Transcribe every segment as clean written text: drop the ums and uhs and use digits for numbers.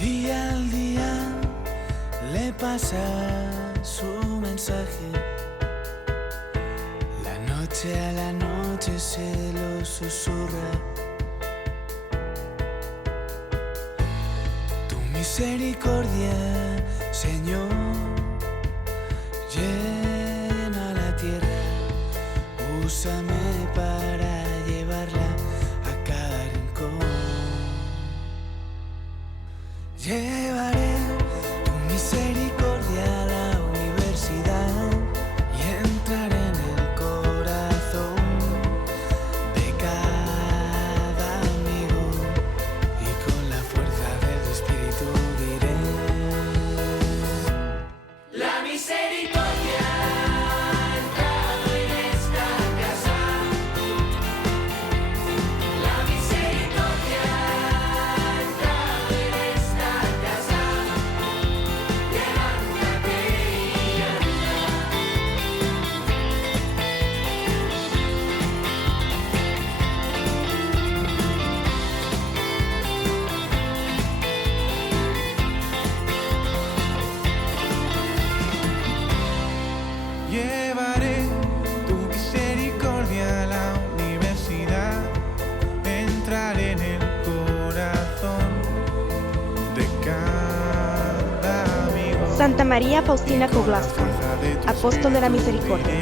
Día al día le pasa su mensaje. La noche a la noche se lo susurra. Tu misericordia, Señor, llena la tierra. Úsame para llevarla a cada rincón. Llevaré tu misericordia a la universidad y entraré en el corazón de cada amigo, y con la fuerza de tu espíritu diré: la misericordia ha entrado en esta casa. La misericordia ha entrado en esta casa. Levántate y anda. Llevaré tu misericordia a la universidad, entraré en el corazón de cada amigo. Santa María Faustina Kowalska, apóstol de la misericordia.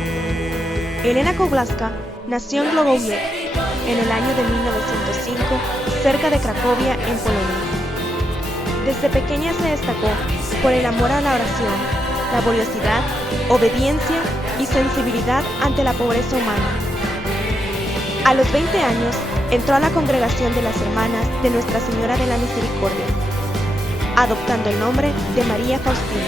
Elena Kowalska nació en Głogowieck en el año de 1905, cerca de Cracovia, en Polonia. Desde pequeña se destacó por el amor a la oración, laboriosidad, obediencia y sensibilidad ante la pobreza humana. A los 20 años entró a la congregación de las Hermanas de Nuestra Señora de la Misericordia, adoptando el nombre de María Faustina.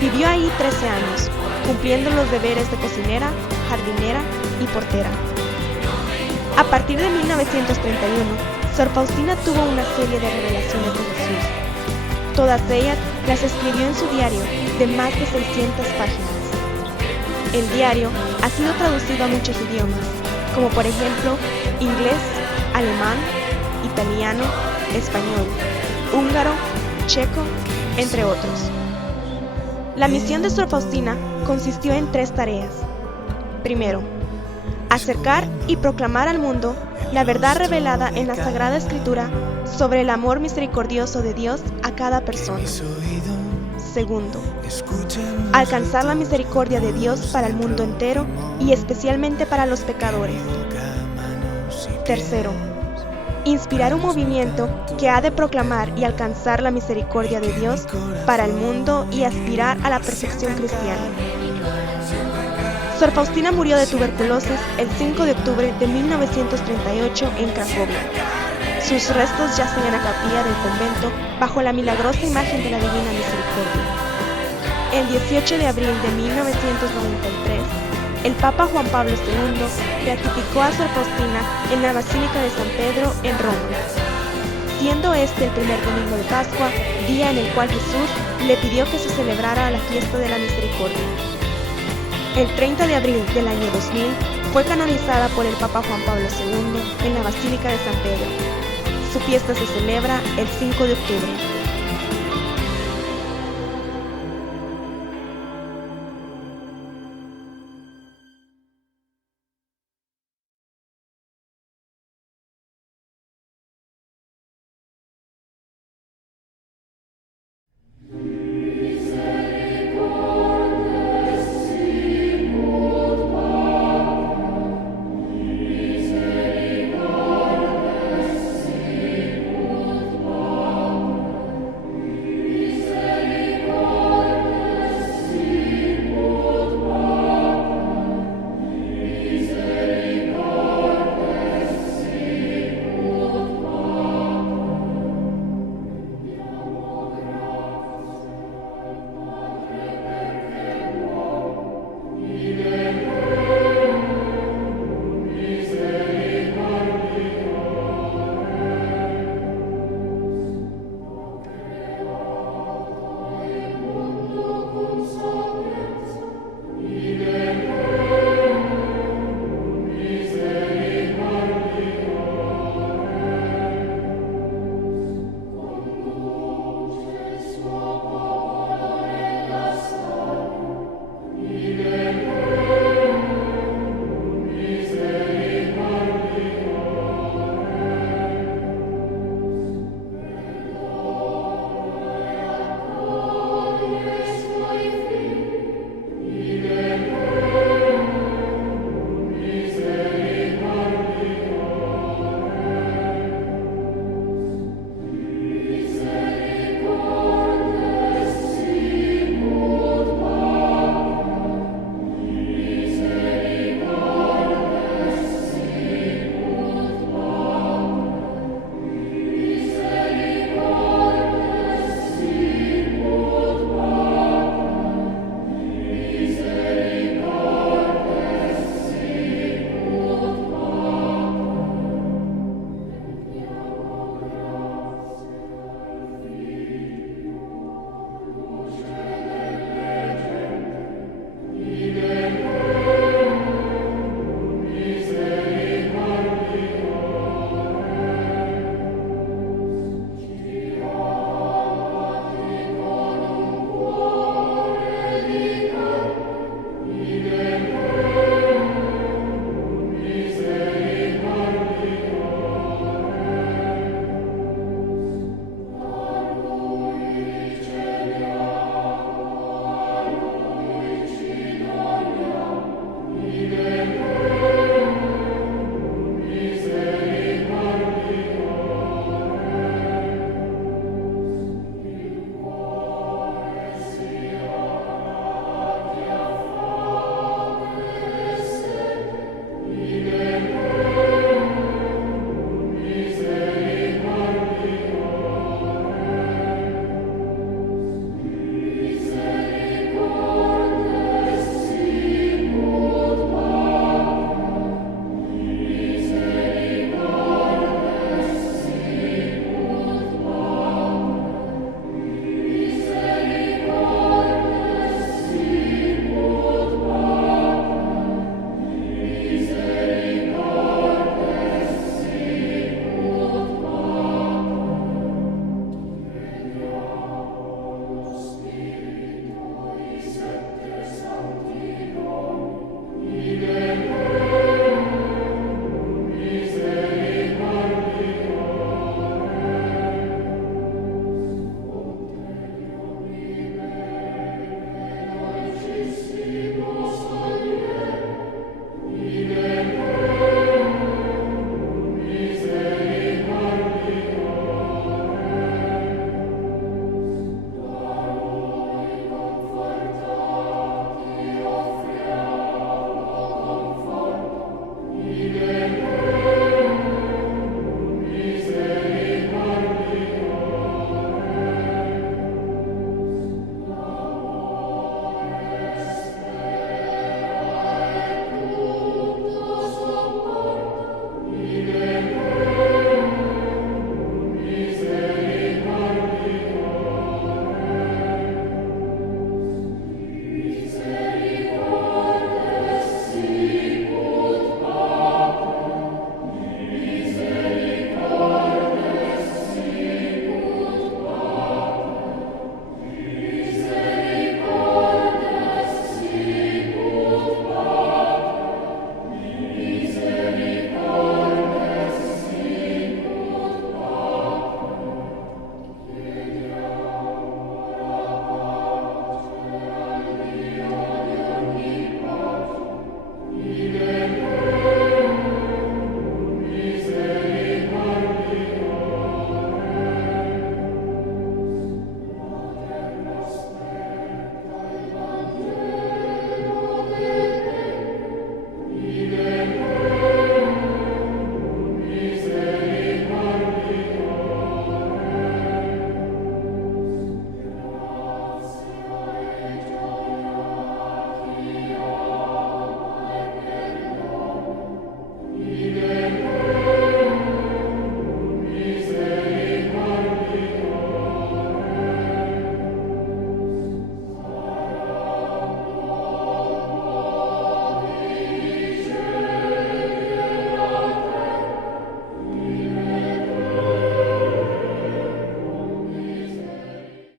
Vivió ahí 13 años, cumpliendo los deberes de cocinera, jardinera y portera. A partir de 1931, Sor Faustina tuvo una serie de revelaciones de Jesús. Todas ellas las escribió en su diario de más de 600 páginas. El diario ha sido traducido a muchos idiomas, como por ejemplo inglés, alemán, italiano, español, húngaro, checo, entre otros. La misión de Sor Faustina consistió en 3 tareas. Primero, acercar y proclamar al mundo la verdad revelada en la Sagrada Escritura sobre el amor misericordioso de Dios a cada persona. Segundo, alcanzar la misericordia de Dios para el mundo entero y especialmente para los pecadores. Tercero, inspirar un movimiento que ha de proclamar y alcanzar la misericordia de Dios para el mundo y aspirar a la perfección cristiana. Sor Faustina murió de tuberculosis el 5 de octubre de 1938 en Cracovia. Sus restos yacen en la capilla del convento bajo la milagrosa imagen de la Divina Misericordia. El 18 de abril de 1993, el Papa Juan Pablo II beatificó a Sor Faustina en la Basílica de San Pedro en Roma, siendo este el primer domingo de Pascua, día en el cual Jesús le pidió que se celebrara la fiesta de la misericordia. El 30 de abril del año 2000 fue canonizada por el Papa Juan Pablo II en la Basílica de San Pedro. Su fiesta se celebra el 5 de octubre.